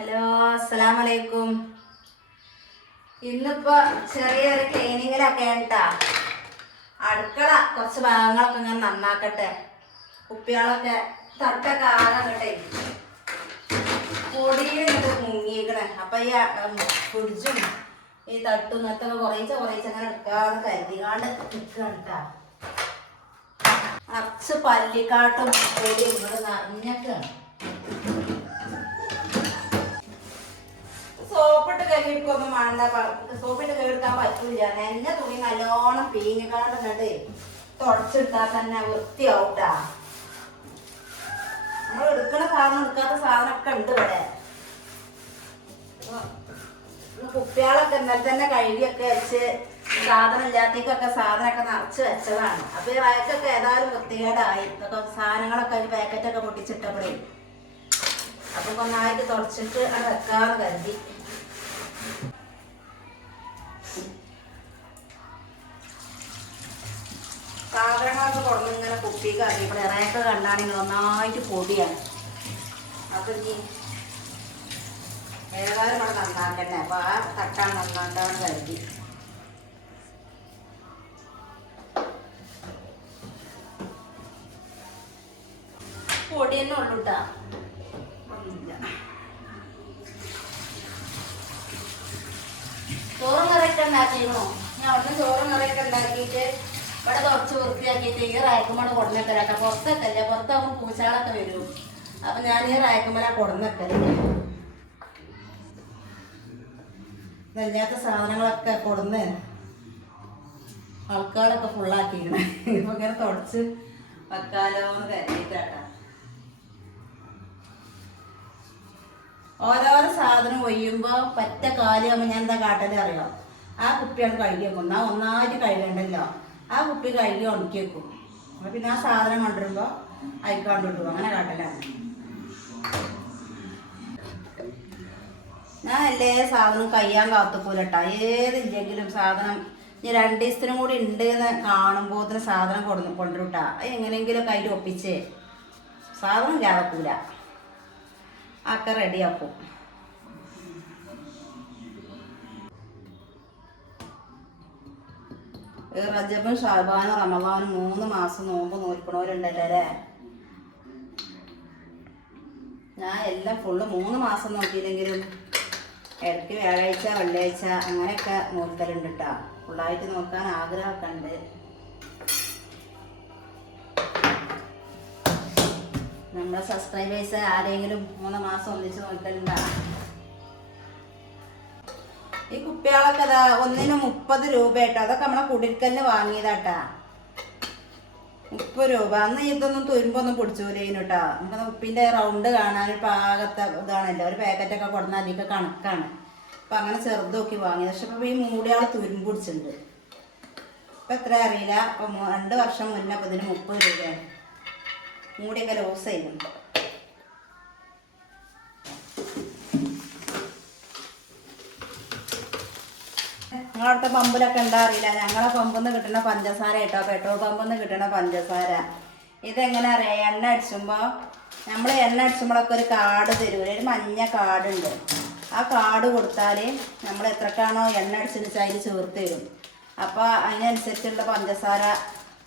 Hello, അസ്സലാമലൈക്കും. ഇന്നിപ്പോ ചെറിയൊരു ക്ലീനിങ്ങിലൊക്കെ ഉണ്ടാ. അടുക്കള കുറച്ച് ഭാഗങ്ങളൊക്കെ ഇങ്ങനെ നന്നാക്കട്ടെ. കുപ്പികളൊക്കെ തട്ടൊക്കെ ആകട്ടെ. പൊടിയിൽ മുങ്ങിക്കണേ. അപ്പൊ ഈ ഫ്രിഡ്ജും ഈ തട്ടും ഇങ്ങനത്തെ കുറേശ്ശെ അങ്ങനെ എടുക്കാതെ കരുതികാണ്ട് നിൽക്കണ്ടാ. നിറച്ച് പല്ലിക്കാട്ടും പൊടി ഇവിടെ നിറഞ്ഞൊക്കെയാണ്. സോപ്പിട്ട് കഴുകിക്കൊന്നും വേണ്ട. സോപ്പിട്ട് കഴുകിയെടുക്കാൻ പറ്റൂല. നനഞ്ഞ തുണി നല്ലോണം പീഞ്ഞിക്കാണ്ട് എന്നിട്ട് തുടച്ചെടുത്താൽ തന്നെ വൃത്തിയാവൂട്ടാ. നമ്മൾ എടുക്കുന്ന സാധനം എടുക്കാത്ത സാധനമൊക്കെ ഉണ്ട് ഇവിടെ. കുപ്പികളൊക്കെ ഇന്നലെ തന്നെ കഴുകിയൊക്കെ വെച്ച് സാധനം ഇല്ലാത്തേക്കൊക്കെ സാധനമൊക്കെ നിറച്ച് വെച്ചതാണ്. അപ്പൊ ഈ വയക്കൊക്കെ ഏതായാലും വൃത്തികേടായി. ഇതൊക്കെ സാധനങ്ങളൊക്കെ ഒരു പാക്കറ്റൊക്കെ പൊട്ടിച്ചിട്ടപ്പോഴേ അപ്പൊ ഒന്നായിട്ട് തുടച്ചിട്ട് അത് വെക്കാന്ന് കരുതി. സാധനങ്ങളൊക്കെ കൊടുന്ന് ഇങ്ങനെ കുപ്പിക്ക് അറിയപ്പെടും. ഇറയൊക്കെ കണ്ടാണെങ്കിൽ ഒന്നായിട്ട് പൊടിയാണ്. അപ്പൊ ഇനി ഏതായാലും ഇവിടെ നന്നാക്കണ്ടേ. അപ്പൊ ആ തട്ടാണ് നന്നാണ്ടാന്ന് കരുതി. പൊടി തന്നെ ഉള്ളൂട്ടാ. ചോറും കറിയൊക്കെ ഉണ്ടാക്കിയിരുന്നോ? ഞാൻ അവിടുന്ന് ചോറും കറിയൊക്കെ ഉണ്ടാക്കിയിട്ട് ഇവിടെ കുറച്ച് വൃത്തിയാക്കിയിട്ട് ഈ റായക്കുമ്പോൾ കൊടുന്നേക്കലാട്ടോ. പുറത്തൊക്കെയല്ലേ, പുറത്താകുമ്പോൾ പൂച്ചകളൊക്കെ വരും. അപ്പൊ ഞാൻ ഈ റായക്കുമ്പോൾ കൊടുന്നേക്കല്. ഇതല്ലാത്ത സാധനങ്ങളൊക്കെ കൊടുന്ന് ആൾക്കാരൊക്കെ ഫുള്ളാക്കിയിരിക്കണേ. ഇപ്പൊ ഇങ്ങനെ തുടച്ച് വെക്കാലോന്ന് കരുതിയിട്ടാട്ടാ. ഓരോരോ സാധനം ഒയ്യുമ്പോ പറ്റ കാലിയാകുമ്പോ ഞാൻ എന്താ കാട്ടല് അറിയാം. ആ കുപ്പിയാണ് കഴുകി വെക്കും. എന്നാ ഒന്നായിട്ട് കഴുകണ്ടല്ലോ. ആ കുപ്പി കഴുകി ഉണക്കി വെക്കും. അപ്പൊ പിന്നെ ആ സാധനം കൊണ്ടുവരുമ്പോ അയക്കാണ്ടിട്ടു. അങ്ങനെ കാട്ടലാണ്. ഞാൻ എല്ലാ സാധനവും കയ്യാൻ കാത്തുക്കൂലട്ടാ. ഏതില്ലെങ്കിലും സാധനം ഇനി 2 ദിവസത്തിനും കൂടി ഉണ്ട് എന്ന് കാണുമ്പോൾ സാധനം കൊണ്ടുവരൂട്ടാ. എങ്ങനെയെങ്കിലും കയ്യിൽ ഒപ്പിച്ച് സാധനം ചാതക്കൂല. ഒക്കെ റെഡിയാക്കും. റജബും ഷാബാനും റമളാനും 3 മാസം നോമ്പ് നോൽക്കണവരുണ്ടല്ലോ അല്ലേ. ഞാൻ എല്ലാം ഫുള്ള് 3 മാസം നോക്കിയില്ലെങ്കിലും ഇടയ്ക്ക് വ്യാഴാഴ്ച വെള്ളിയാഴ്ച അങ്ങനെയൊക്കെ നോക്കലുണ്ട് കേട്ടോ. ഫുള്ളായിട്ട് നോക്കാൻ ആഗ്രഹമൊക്കെ ഉണ്ട്. നമ്മുടെ സബ്സ്ക്രൈബേഴ്സ് ആരെങ്കിലും 3 മാസം ഒന്നിച്ച് നോക്കലുണ്ടാ? ഈ കുപ്പികളൊക്കെ അതാ ഒന്നിന് 30 രൂപ കേട്ടോ. അതൊക്കെ നമ്മളെ കുടിക്കലിന് വാങ്ങിയതാട്ടാ. 30 രൂപ. അന്ന് ഇതൊന്നും തുരുമ്പൊന്നും പൊടിച്ചൂലേനു കേട്ടോ. നമുക്ക് ഉപ്പിന്റെ റൗണ്ട് കാണാൻ ഒരു പാകത്തെ ഇതാണല്ലോ. ഒരു പാക്കറ്റൊക്കെ കൊടുന്നാൽ അധികം കണക്കാണ്. അപ്പൊ അങ്ങനെ ചെറുത് നോക്കി വാങ്ങിയത്. പക്ഷെ ഇപ്പൊ ഈ മൂടിയാൾ തുരുമ്പ് പിടിച്ചിട്ടുണ്ട്. ഇപ്പൊ എത്ര അറിയില്ല. ഇപ്പൊ 2 വർഷം മുന്നേ അപ്പൊ ഇതിന് 30 രൂപയാണ്. മൂടിയൊക്കെ ലോസ് ചെയ്യുന്നുണ്ട്. നിങ്ങളവിടുത്തെ പമ്പിലൊക്കെ ഉണ്ടാ അറിയില്ല. ഞങ്ങളെ പമ്പിൽ നിന്ന് കിട്ടുന്ന പഞ്ചസാര കേട്ടോ. പെട്രോൾ പമ്പിൽ നിന്ന് കിട്ടുന്ന പഞ്ചസാര. ഇതെങ്ങനെ അറിയാം? എണ്ണ അടിച്ചുമ്പോൾ നമ്മൾ എണ്ണ അടിച്ചുമ്പോഴൊക്കെ ഒരു കാർഡ് തരും. ഒരു മഞ്ഞ കാർഡുണ്ട്. ആ കാർഡ് കൊടുത്താൽ നമ്മൾ എത്രക്കാണോ എണ്ണ അടിച്ചെന്ന് വെച്ചാൽ അതിൽ ചേർത്ത് തരും. അപ്പോൾ അതിനനുസരിച്ചുള്ള പഞ്ചസാര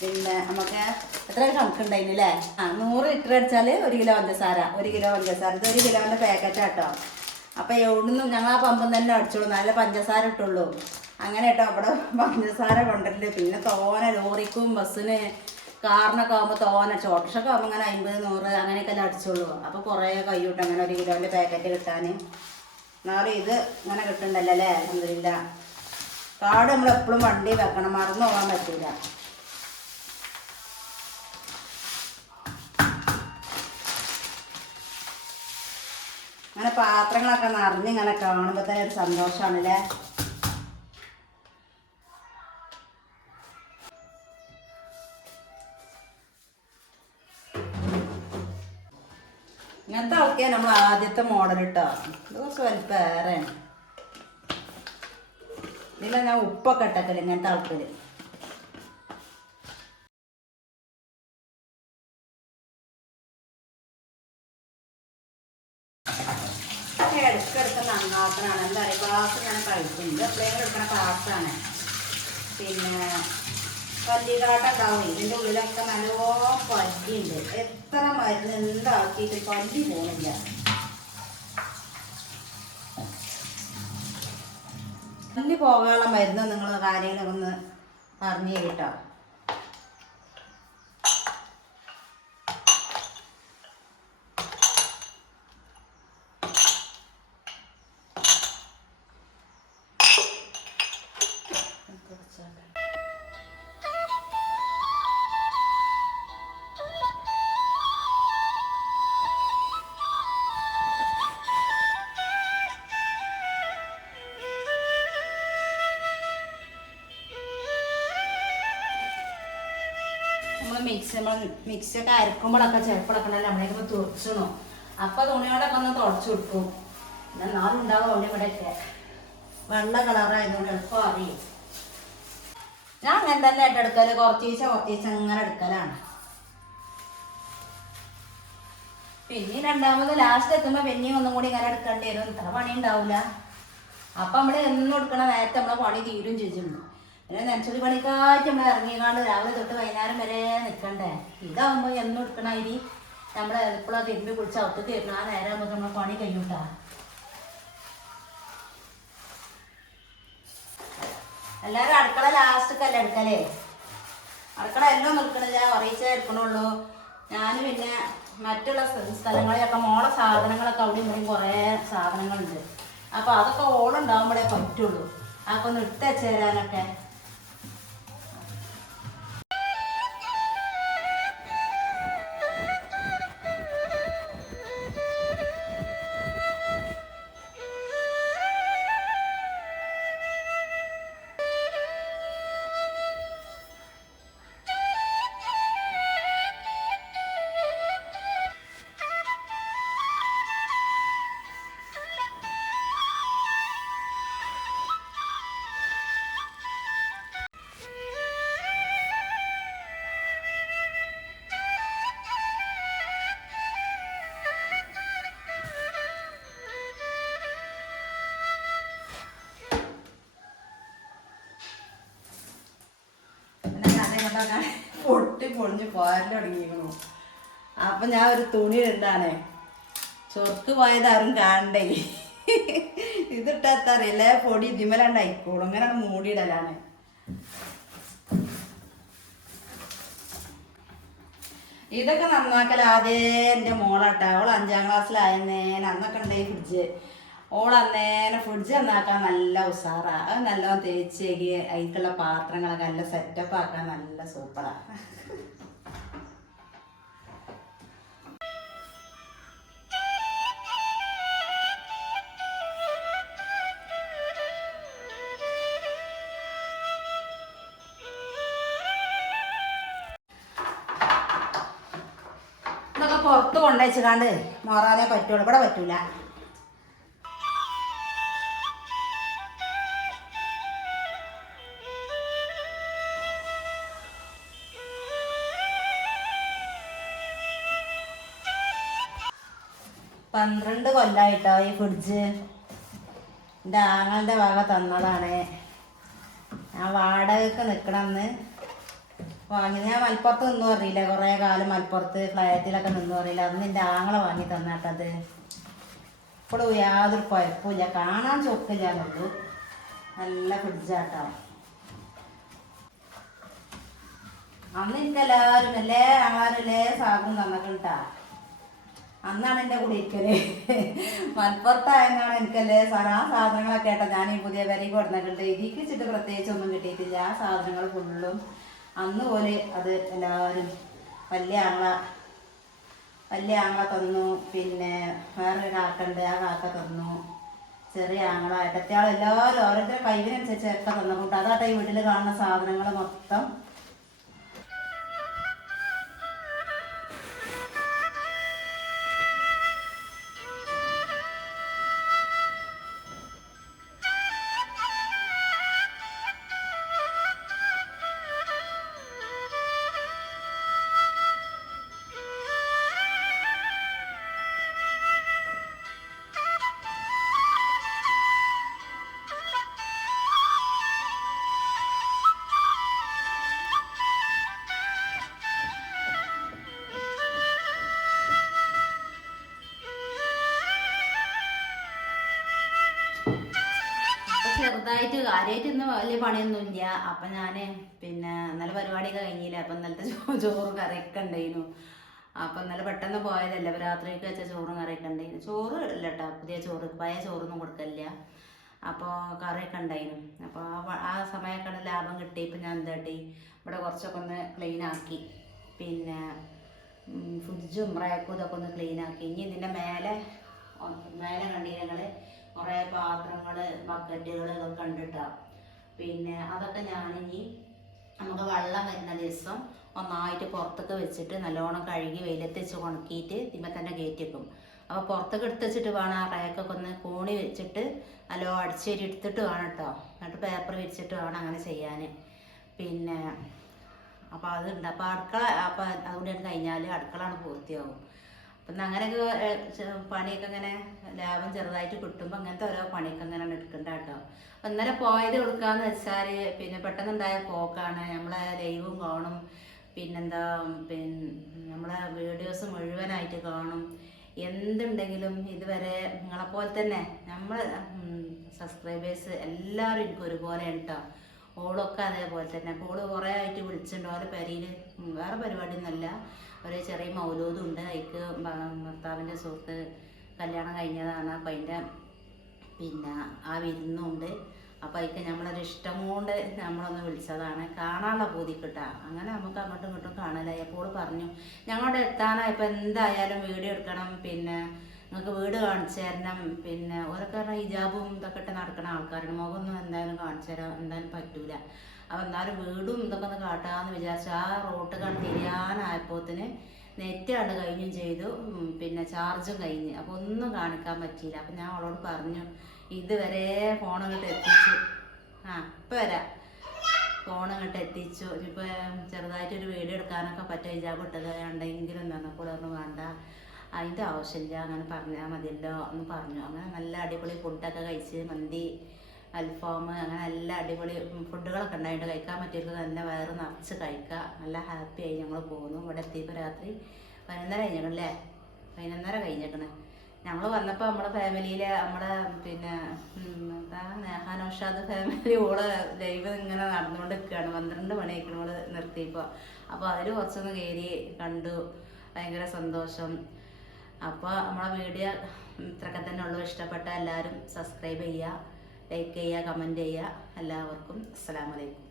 പിന്നെ നമുക്ക് എത്ര കണക്കുണ്ടായിരുന്നു അല്ലേ. 100 ലിറ്റർ അടിച്ചാൽ 1 കിലോ പഞ്ചസാര. 1 കിലോ പഞ്ചസാര. ഇത് 1 കിലോൻ്റെ പാക്കറ്റാട്ടോ. അപ്പോൾ എവിടുന്നും ഞങ്ങൾ ആ പമ്പം തന്നെ അടിച്ചോളൂ. നല്ല പഞ്ചസാര ഇട്ടുള്ളൂ. അങ്ങനെ കേട്ടോ അവിടെ പഞ്ചസാര കൊണ്ടിട്ടുണ്ട്. പിന്നെ തോനെ ലോറിക്കും ബസ്സിന് കാറിനൊക്കെ ആകുമ്പോൾ തോനെ ഓട്ടോറിക്ഷയൊക്കെ ആകുമ്പോൾ അങ്ങനെ 50 100 അങ്ങനെയൊക്കെ അല്ലേ അടിച്ചോളൂ. അപ്പോൾ കുറേ കഴിയൂട്ടോ അങ്ങനെ 1 കിലോൻ്റെ പാക്കറ്റ് കിട്ടാൻ. എന്നാലും ഇത് ഇങ്ങനെ കിട്ടുന്നുണ്ടല്ലോ അല്ലേ. അൽഹംദുലില്ല. കാർഡ് നമ്മൾ എപ്പോഴും വണ്ടി വെക്കണം. മറന്നു പോകാൻ പറ്റില്ല. അങ്ങനെ പാത്രങ്ങളൊക്കെ നിറഞ്ഞിങ്ങനെ കാണുമ്പോൾ തന്നെ ഒരു സന്തോഷമാണല്ലേ. ഇങ്ങനത്തെ ആൾക്കാർ നമ്മൾ ആദ്യത്തെ മോഡൽ ഇട്ടോ. ഇത് കുറച്ച് വലിപ്പേറെയാണ്. ഇതിൽ ഞാൻ ഉപ്പൊക്കെ ഇട്ടക്കല് ഇങ്ങനത്തെ ആൾക്കാർ. നന്നാക്കണതാണ്. എന്താ പറയുക, ക്ലാസ് ഞാൻ കഴിക്കുന്നുണ്ട്, എപ്പോഴെങ്കിലും എടുക്കണ ക്ലാസ്സാണ്. പിന്നെ പല്ലിക്കാട്ട ഉണ്ടാവും. ഇതിൻ്റെ ഉള്ളിലൊക്കെ നല്ലോണം പല്ലിയുണ്ട്. എത്ര മരുന്ന് എന്താക്കിയിട്ട് പല്ലി പോകുന്നില്ല. പല്ലി പോകാനുള്ള മരുന്ന് നിങ്ങൾ കാര്യങ്ങളൊക്കെ ഒന്ന് പറഞ്ഞു കേട്ടോ. നമ്മൾ മിക്സിയൊക്കെ അരക്കുമ്പോഴൊക്കെ ചിലപ്പോഴൊക്കെ ഉണ്ടല്ലോ നമ്മളേക്ക് തുറച്ചിടണം. അപ്പം തുണിയോടൊക്കെ ഒന്ന് തുടച്ചു കൊടുക്കും. പിന്നെ നാളും ഉണ്ടാവും അവിടെ ഇവിടെയൊക്കെ വെള്ള കളറായതുകൊണ്ട് എളുപ്പം അറിയും. ഞാൻ അങ്ങനെ തന്നെ ആയിട്ട് എടുക്കല്, കുറച്ചീച്ച അങ്ങനെ എടുക്കലാണ്. പിന്നെ രണ്ടാമത് ലാസ്റ്റ് എത്തുമ്പോൾ പിന്നെയും ഒന്നും കൂടി ഇങ്ങനെ എടുക്കേണ്ടി വരും. ഇത്ര പണി ഉണ്ടാവില്ല. അപ്പം നമ്മൾ എന്നും എടുക്കണ നേരത്തെ നമ്മളെ പണി തീരും ചെയ്തിട്ടുണ്ട്. പിന്നെ നെച്ചൊരു പണിക്കാറ്റ് നമ്മൾ ഇറങ്ങിക്കാണ്ട് രാവിലെ തൊട്ട് വൈകുന്നേരം വരെ നിൽക്കണ്ടേ. ഇതാകുമ്പോൾ എന്നും എടുക്കണ അരി നമ്മൾ എപ്പോഴാണ് തിരുമ്പി കുളിച്ച് ഒത്തു തരണം. ആ നേരം ആകുമ്പോൾ നമ്മൾ പണി കഴിയൂട്ടാ. എല്ലാവരും അടുക്കള ലാസ്റ്റൊക്കെ എടുക്കലേ. അടുക്കള എല്ലാം നിൽക്കണില്ല, കുറേച്ചേ എടുക്കണുള്ളൂ. ഞാൻ പിന്നെ മറ്റുള്ള സ്ഥലങ്ങളിലൊക്കെ മോളെ സാധനങ്ങളൊക്കെ അവിടെ ഇവിടെയും കുറേ സാധനങ്ങളുണ്ട്. അപ്പോൾ അതൊക്കെ ഓളുണ്ടാകുമ്പോഴേ പറ്റുള്ളൂ. അതൊക്കെ ഒന്ന് എടുത്ത് വെച്ച് തരാനൊക്കെ. പൊട്ടി പൊളിഞ്ഞ് പോരാൻ തുടങ്ങിയിരുന്നു. അപ്പം ഞാൻ ഒരു തുണി ഇണ്ടാണ്, ചൊർക്ക് പോയതാരും കാണണ്ടേ. ഇതിട്ടറിയില്ലേ, പൊടി ഇതിമലാണ്ടായിക്കോളും. അങ്ങനെ മൂടിയിടലാണ്. ഇതൊക്കെ നന്നാക്കൽ ആദ്യം എൻ്റെ മോളാട്ടാ. അവൾ 5ാം ക്ലാസ്സിലായെന്നേനെ അന്നൊക്കെ ഉണ്ടായി ഫ്രിഡ്ജ്. ഓളന്നേനെ ഫ്രിഡ്ജ് നന്നാക്കാൻ നല്ല ഉഷാറാ. അത് നല്ലോണം തേച്ചേക്ക് അതിലേക്കുള്ള പാത്രങ്ങളൊക്കെ നല്ല സെറ്റപ്പ് ആക്കാൻ നല്ല സൂപ്പറാ. ഇതൊക്കെ പുറത്ത് കൊണ്ടുവച്ചാണ്ട് മോറാനേ പറ്റുള്ളൂ, ഇവിടെ പറ്റൂല. പന്ത്രണ്ട് കൊല്ലായിട്ടോ ഈ ഫ്രിഡ്ജ്. എൻ്റെ ആങ്ങളുടെ വക തന്നതാണ്. ഞാൻ വാടകയ്ക്ക് നിൽക്കണമെന്ന് വാങ്ങി. ഞാൻ മലപ്പുറത്ത് നിന്നു അറിയില്ല, കുറേ കാലം മലപ്പുറത്ത് ഫ്ലാറ്റിലൊക്കെ നിന്നു അറിയില്ല. അന്ന് എൻ്റെ ആങ്ങളെ വാങ്ങി തന്നാട്ടത്. ഇപ്പോഴും യാതൊരു കുഴപ്പമില്ല, കാണാൻ ചൊക്കില്ല എന്നുള്ളൂ. നല്ല ഫ്രിഡ്ജാട്ടോ. അന്ന് എനിക്കെല്ലാവരും ആങ്ങളാരും സാധനം തന്നിട്ടാ. അന്നാണ് എൻ്റെ കൂടെ ഇരിക്കല്. മലപ്പുറത്തായെന്നാണ് എനിക്കല്ലേ ആ സാധനങ്ങളൊക്കെ കേട്ടോ ഞാൻ ഈ പുതിയ വിലയ്ക്ക് കൊടുക്കുന്നുണ്ട്. ഇതിക്ക് വെച്ചിട്ട് പ്രത്യേകിച്ചൊന്നും കിട്ടിയിട്ടില്ല. ആ സാധനങ്ങൾ ഫുള്ളും അന്ന് പോലെ അത് എല്ലാവരും വലിയ ആങ്ങള തന്നു. പിന്നെ വേറൊരു കാക്കുണ്ട്, ആ കാക്ക തന്നു. ചെറിയ ആങ്ങള, ഏട്ടത്തിയാൾ എല്ലാവരും ഓരോരുത്തരുടെ കഴിവിനനുസരിച്ച് ഒക്കെ തന്നിട്ടുണ്ട്. അതാട്ടെ ഈ വീട്ടിൽ കാണുന്ന സാധനങ്ങൾ മൊത്തം. ചെറുതായിട്ട് കാര്യമായിട്ട് ഇന്ന് വലിയ പണിയൊന്നുമില്ല. അപ്പം ഞാൻ പിന്നെ ഇന്നലെ പരിപാടിയൊക്കെ കഴിഞ്ഞില്ല. അപ്പം ഇന്നലത്തെ ചോറും കറിയൊക്കെ ഉണ്ടായിരുന്നു. അപ്പം ഇന്നലെ പെട്ടെന്ന് പോയതല്ല. അപ്പോൾ രാത്രിക്ക് വെച്ച ചോറും കറിയൊക്കെ ഉണ്ടായിരുന്നു. ചോറ് ഇല്ല കേട്ടോ, പുതിയ ചോറ്, പഴയ ചോറൊന്നും കൊടുക്കില്ല. അപ്പോൾ കറിയൊക്കെ ഉണ്ടായിരുന്നു. അപ്പോൾ ആ സമയമൊക്കെ ലാഭം കിട്ടി. ഇപ്പം ഞാൻ എന്താ കാട്ടി, ഇവിടെ കുറച്ചൊക്കെ ഒന്ന് ക്ലീൻ ആക്കി. പിന്നെ ഫ്രിഡ്ജും റാക്കും ഇതൊക്കെ ഒന്ന് ക്ലീൻ ആക്കി. ഇനി ഇതിൻ്റെ മേലെ കണ്ടി ഞങ്ങൾ കുറേ പാത്രങ്ങൾ, ബക്കറ്റുകൾ ഇതൊക്കെ കണ്ടിട്ടാ. പിന്നെ അതൊക്കെ ഞാനിനി നമുക്ക് വെള്ളം വരുന്ന ദിവസം ഒന്നായിട്ട് പുറത്തൊക്കെ വെച്ചിട്ട് നല്ലോണം കഴുകി വെയിലത്ത് വെച്ച് ഉണക്കിയിട്ട് ഇതിന്മേൽ തന്നെ കയറ്റി വെക്കും. അപ്പോൾ പുറത്തൊക്കെ എടുത്ത് വെച്ചിട്ട് വേണം ആ റാക്കൊക്കെ ഒന്ന് കോണി വെച്ചിട്ട് നല്ലോ അടിച്ചേരി എടുത്തിട്ട് വേണം കേട്ടോ. എന്നിട്ട് പേപ്പർ വിരിച്ചിട്ട് വേണം അങ്ങനെ ചെയ്യാൻ. പിന്നെ അപ്പോൾ അതുണ്ട്. അപ്പോൾ അടുക്കള അപ്പോൾ അതുകൊണ്ട് കഴിഞ്ഞാൽ അടുക്കളയാണ് പൂർത്തിയാകും. അപ്പം അങ്ങനെയൊക്കെ പണിയൊക്കെ ഇങ്ങനെ ലാഭം ചെറുതായിട്ട് കിട്ടുമ്പോൾ അങ്ങനത്തെ ഓരോ പണിയൊക്കെ ഇങ്ങനെ എടുക്കണ്ട കേട്ടോ. അപ്പം ഇന്നലെ പോയത് കൊടുക്കാന്ന് വെച്ചാൽ പിന്നെ പെട്ടെന്നുണ്ടായ പോക്കാണ്. നമ്മളെ ലൈവും കാണും, പിന്നെന്താ നമ്മളെ വീഡിയോസ് മുഴുവനായിട്ട് കാണും. എന്തുണ്ടെങ്കിലും ഇതുവരെ നിങ്ങളെപ്പോലെ തന്നെ നമ്മൾ സബ്സ്ക്രൈബേഴ്സ് എല്ലാവരും എനിക്ക് ഒരുപോലെ കേട്ടോ. ഓളൊക്കെ അതേപോലെ തന്നെ. അപ്പോൾ ഓള് കുറേ ആയിട്ട് വിളിച്ചിട്ടുണ്ട്. ഓരോ പെരയിൽ വേറെ പരിപാടിയൊന്നുമല്ല, ഒരു ചെറിയ മൗലൂദും ഉണ്ട്. അതിക്ക് ഭർത്താവിൻ്റെ സുഹൃത്ത് കല്യാണം കഴിഞ്ഞതാണ്. അപ്പം അതിൻ്റെ പിന്നെ ആ വിരുന്നുണ്ട്. അപ്പോൾ അതിക്ക് നമ്മളൊരു ഇഷ്ടം കൊണ്ട് നമ്മളൊന്ന് വിളിച്ചതാണ്, കാണാനുള്ള പൂതി കിട്ടുക. അങ്ങനെ നമുക്ക് അങ്ങോട്ടും ഇങ്ങോട്ടും കാണലായി. അപ്പോൾ പറഞ്ഞു ഞങ്ങളുടെ എത്താനായപ്പോൾ എന്തായാലും വീഡിയോ എടുക്കണം, പിന്നെ നിങ്ങൾക്ക് വീട് കാണിച്ചു തരണം. പിന്നെ ഓരൊക്കെ പറഞ്ഞാൽ ഹിജാബും ഇതൊക്കെ ഇട്ട് നടക്കുന്ന ആൾക്കാരുടെ മുഖമൊന്നും എന്തായാലും കാണിച്ചു തരാൻ എന്തായാലും പറ്റൂല. അപ്പം എന്നാലും വീടും ഇതൊക്കെ ഒന്ന് കാട്ടാമെന്ന് വിചാരിച്ചു. ആ റോട്ട് കണ്ട് തിരിയാനായപ്പോത്തിന് നെറ്റ് കണ്ട് കഴിഞ്ഞും ചെയ്തു, പിന്നെ ചാർജും കഴിഞ്ഞ്. അപ്പോൾ ഒന്നും കാണിക്കാൻ പറ്റിയില്ല. അപ്പം ഞാൻ അവളോട് പറഞ്ഞു ഇതുവരെ ഫോൺ ഇങ്ങോട്ട് എത്തിച്ചു. ഇപ്പം വരാം. ഫോൺ ഇങ്ങോട്ട് എത്തിച്ചു. ഇപ്പോൾ ചെറുതായിട്ടൊരു വീഡിയോ എടുക്കാനൊക്കെ പറ്റും, ഹിജാബ് ഇട്ടത് ഉണ്ടെങ്കിലും പറഞ്ഞപ്പോൾ പറഞ്ഞു വേണ്ട, അതിൻ്റെ ആവശ്യമില്ല, അങ്ങനെ പറഞ്ഞാൽ മതിയല്ലോ എന്ന് പറഞ്ഞു. അങ്ങനെ നല്ല അടിപൊളി ഫുഡൊക്കെ കഴിച്ച്, മന്തി, അൽഫാം, അങ്ങനെ നല്ല അടിപൊളി ഫുഡുകളൊക്കെ ഉണ്ടായിട്ട് കഴിക്കാൻ പറ്റിയത് നല്ല വയറ് നിറച്ച് കഴിക്കുക. നല്ല ഹാപ്പി ആയി ഞങ്ങൾ പോകുന്നു. ഇവിടെ എത്തിയപ്പോൾ രാത്രി 11:30 കഴിഞ്ഞേക്കണല്ലേ, 11:30 കഴിഞ്ഞേക്കണേ. ഞങ്ങൾ വന്നപ്പോൾ നമ്മുടെ ഫാമിലിയിലെ നമ്മുടെ പിന്നെ എന്താ നേഹാനൗഷാദ് ഫാമിലി ഓള് ലൈവ് ഇങ്ങനെ നടന്നുകൊണ്ട് നിൽക്കുകയാണ്. 12 മണിയായിരിക്കണം ഓള് നിർത്തിയപ്പോൾ. അപ്പോൾ അതിൽ കുറച്ചൊന്ന് കയറി കണ്ടു, ഭയങ്കര സന്തോഷം. അപ്പോൾ നമ്മളെ വീഡിയോ ഇത്രയൊക്കെ തന്നെ ഉള്ളൂ. ഇഷ്ടപ്പെട്ട എല്ലാവരും സബ്സ്ക്രൈബ് ചെയ്യുക, ലൈക്ക് ചെയ്യുക, കമൻറ്റ് ചെയ്യുക. എല്ലാവർക്കും അസ്സലാമു അലൈക്കും.